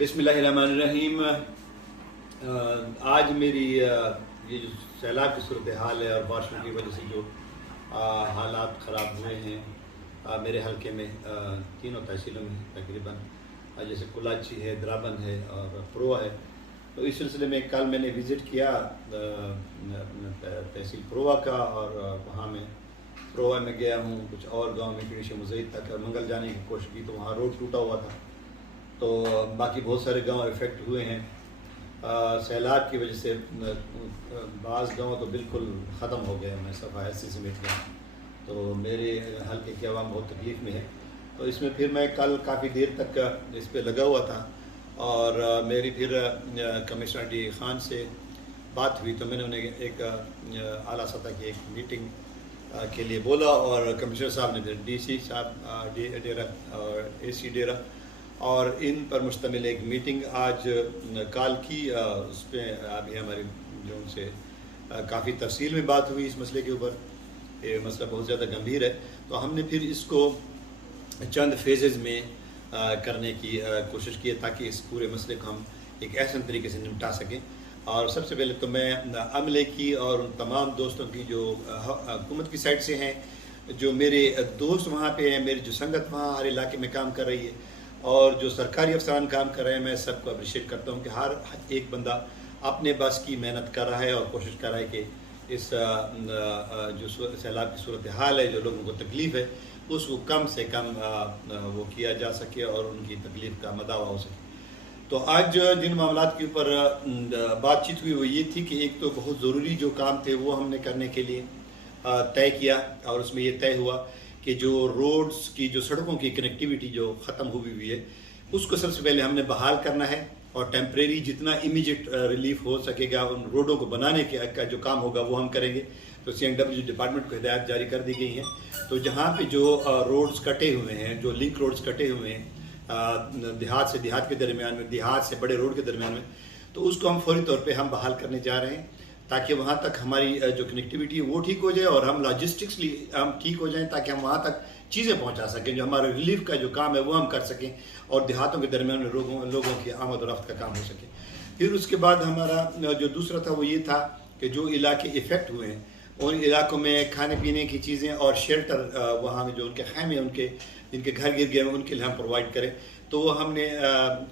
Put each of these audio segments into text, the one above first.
बिस्मिल्लाहिर्रहमानिर्रहीम। आज मेरी ये जो सैलाब की सूरत हाल है और बारिशों की वजह से जो हालात ख़राब हुए हैं मेरे हलके में तीनों तहसीलों में तकरीबन, जैसे कुलाची है, द्राबन है और प्रोवा है। तो इस सिलसिले में कल मैंने विज़िट किया तहसील प्रोवा का, और वहाँ में प्रोवा में गया हूँ। कुछ और गांव में पीछे मुज़ैद तक मंगल जाने की कोशिश की तो वहाँ रोड टूटा हुआ था। तो बाकी बहुत सारे गांव इफ़ेक्ट हुए हैं सैलाब की वजह से। बाज़ गांव तो बिल्कुल ख़त्म हो गए, मैं सफ़ा ऐसे समेट गया। तो मेरे हल्के की आवाम बहुत तकलीफ़ में है। तो इसमें फिर मैं कल काफ़ी देर तक इस पर लगा हुआ था, और मेरी फिर कमिश्नर डी खान से बात हुई। तो मैंने उन्हें एक आला सतह की एक मीटिंग के लिए बोला, और कमिश्नर साहब ने फिर DC साहब डेरा और AC डेरा और इन पर मुश्तमिल एक मीटिंग आज कॉल की। उस पर अभी हमारी जो उनसे काफ़ी तफसील में बात हुई इस मसले के ऊपर। ये मसला बहुत ज़्यादा गंभीर है, तो हमने फिर इसको चंद फेजेज़ में करने की कोशिश की है ताकि इस पूरे मसले को हम एक ऐसे तरीके से निपटा सकें। और सबसे पहले तो मैं अमले की और उन तमाम दोस्तों की जो हुकूमत की साइड से हैं, जो मेरे दोस्त वहाँ पे हैं, मेरी जो संगत वहाँ हर इलाके में काम कर रही है, और जो सरकारी अफसरान काम कर रहे हैं, मैं सबको अप्रिशिएट करता हूँ कि हर एक बंदा अपने बस की मेहनत कर रहा है और कोशिश कर रहा है कि इस जो सैलाब की सूरत हाल है, जो लोगों को तकलीफ़ है, उसको कम से कम वो किया जा सके और उनकी तकलीफ़ का मदावा हो सके। तो आज जिन मामलात के ऊपर बातचीत हुई वो ये थी कि एक तो बहुत ज़रूरी जो काम थे वो हमने करने के लिए तय किया, और उसमें ये तय हुआ कि जो रोड्स की, जो सड़कों की कनेक्टिविटी जो ख़त्म हुई है, उसको सबसे पहले हमने बहाल करना है, और टेम्परेरी जितना इमीडिएट रिलीफ हो सकेगा उन रोडों को बनाने के का जो काम होगा वो हम करेंगे। तो CNW डिपार्टमेंट को हिदायत जारी कर दी गई हैं। तो जहाँ पे जो रोड्स कटे हुए हैं, जो लिंक रोड्स कटे हुए हैं देहात से देहात के दरमियान में, देहात से बड़े रोड के दरमियान में, तो उसको हम फौरी तौर पे हम बहाल करने जा रहे हैं ताकि वहाँ तक हमारी जो कनेक्टिविटी है वो ठीक हो जाए, और हम लॉजिस्टिक्सली हम ठीक हो जाएं ताकि हम वहाँ तक चीज़ें पहुँचा सकें। जो हमारा रिलीफ का जो काम है वो हम कर सकें, और देहातों के दरमियान में लोगों की आमद और रफ्त का काम हो सके। फिर उसके बाद हमारा जो दूसरा था वो ये था कि जो इलाके इफ़ेक्ट हुए हैं उन इलाकों में खाने पीने की चीज़ें और शेल्टर, वहाँ में जो उनके खैमे, उनके जिनके घर गिर गए उनके लिए हम प्रोवाइड करें। तो वो हमने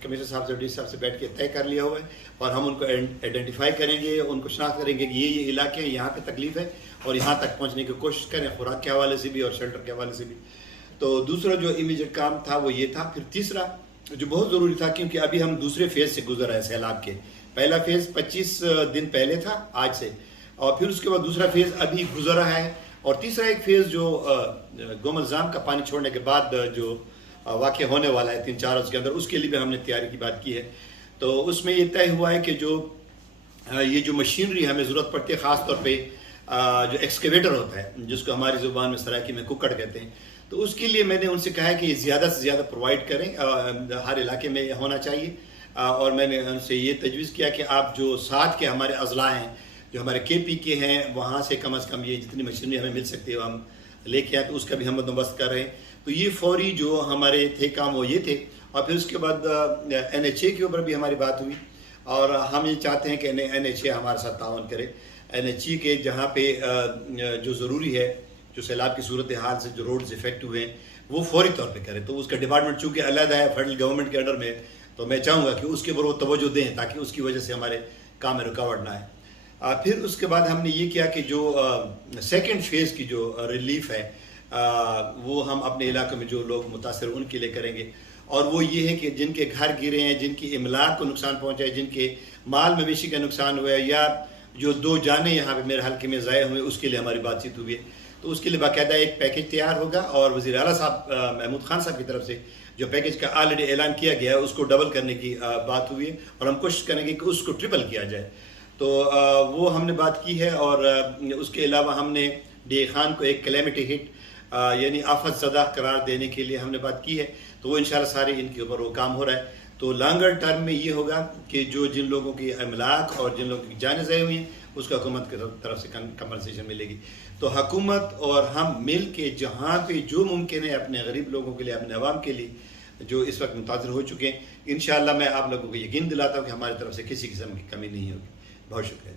कमिश्नर साहब से, DC साहब से बैठ के तय कर लिया हुआ है, और हम उनको आइडेंटिफाई करेंगे, उनको शनाख्त करेंगे कि ये इलाके हैं, यहाँ पे तकलीफ़ है, और यहाँ तक पहुँचने की कोशिश करें, खुराक के हवाले से भी और शेल्टर के हवाले से भी। तो दूसरा जो इमीडिएट काम था वो ये था। फिर तीसरा जो बहुत ज़रूरी था, क्योंकि अभी हम दूसरे फेज़ से गुजर रहे हैं सैलाब के। पहला फेज़ 25 दिन पहले था आज से, और फिर उसके बाद दूसरा फेज़ अभी गुजर रहा है, और तीसरा एक फेज़ जो गोमलजाम का पानी छोड़ने के बाद जो वाक़ होने वाला है 3-4 रोज़ के अंदर, उसके लिए भी हमने तैयारी की बात की है। तो उसमें ये तय हुआ है कि जो ये जो मशीनरी हमें ज़रूरत पड़ती है, ख़ास तौर पे जो एक्सकेवेटर होता है, जिसको हमारी ज़ुबान में सराइकी में कुक्कड़ कहते हैं, तो उसके लिए मैंने उनसे कहा है कि ज़्यादा से ज़्यादा प्रोवाइड करें, हर इलाके में होना चाहिए। और मैंने उनसे ये तजवीज़ किया कि आप जो साथ के हमारे अज़ला हैं, जो हमारे KP के हैं, वहाँ से कम अज़ कम ये जितनी मशीनरी हमें मिल सकती है हम लेके आए, तो उसका भी हम बंदोबस्त कर रहे हैं। तो ये फौरी जो हमारे थे काम वो ये थे। और फिर उसके बाद NHA के ऊपर भी हमारी बात हुई, और हम ये चाहते हैं कि NHA हमारे साथ ताउन करे। NHA के जहाँ पे जो ज़रूरी है, जो सैलाब की सूरत हाल से जो रोड्स इफ़ेक्ट हुए हैं वो फौरी तौर पे करें। तो उसका डिपार्टमेंट चूँकि अलग है फेडरल गवर्नमेंट के अंडर में, तो मैं चाहूँगा कि उसके ऊपर वो तवज्जो दें ताकि उसकी वजह से हमारे काम में रुकावट ना आए। फिर उसके बाद हमने ये किया कि जो सेकेंड फेज़ की जो रिलीफ है वो हम अपने इलाके में जो लोग मुतासर उनके लिए करेंगे। और वो ये है कि जिनके घर गिरे हैं, जिनकी इमलाक को नुकसान पहुँचा है, जिनके माल मवेशी का नुकसान हुआ है, या जो 2 जानें यहाँ पे मेरे हल्के में ज़ाया हुए, उसके लिए हमारी बातचीत हुई है। तो उसके लिए बाकायदा एक पैकेज तैयार होगा, और वज़ीर आला साहब महमूद खान साहब की तरफ से जो पैकेज का ऑलरेडी ऐलान किया गया है उसको डबल करने की बात हुई है, और हम कोशिश करेंगे कि उसको ट्रिपल किया जाए। तो वो हमने बात की है। और उसके अलावा हमने DA खान को एक कैलेमिटी हिट यानी आफत ज़दा करार देने के लिए हमने बात की है। तो वो इंशाल्लाह सारे इनके ऊपर वो काम हो रहा है। तो लॉन्गर टर्म में ये होगा कि जो जिन लोगों की अमलाक और जिन लोगों की जानें ज़ाया हुई हैं उसको हुकूमत की तरफ से कंपनसेशन मिलेगी। तो हुकूमत और हम मिल के जहाँ पे जो मुमकिन है अपने गरीब लोगों के लिए, अपने अवाम के लिए जो इस वक्त मुतासर हो चुके हैं, इंशाअल्लाह मैं आप लोगों को यकीन दिलाता हूँ कि हमारी तरफ से किसी किस्म की कमी नहीं होगी। बहुत शुक्रिया।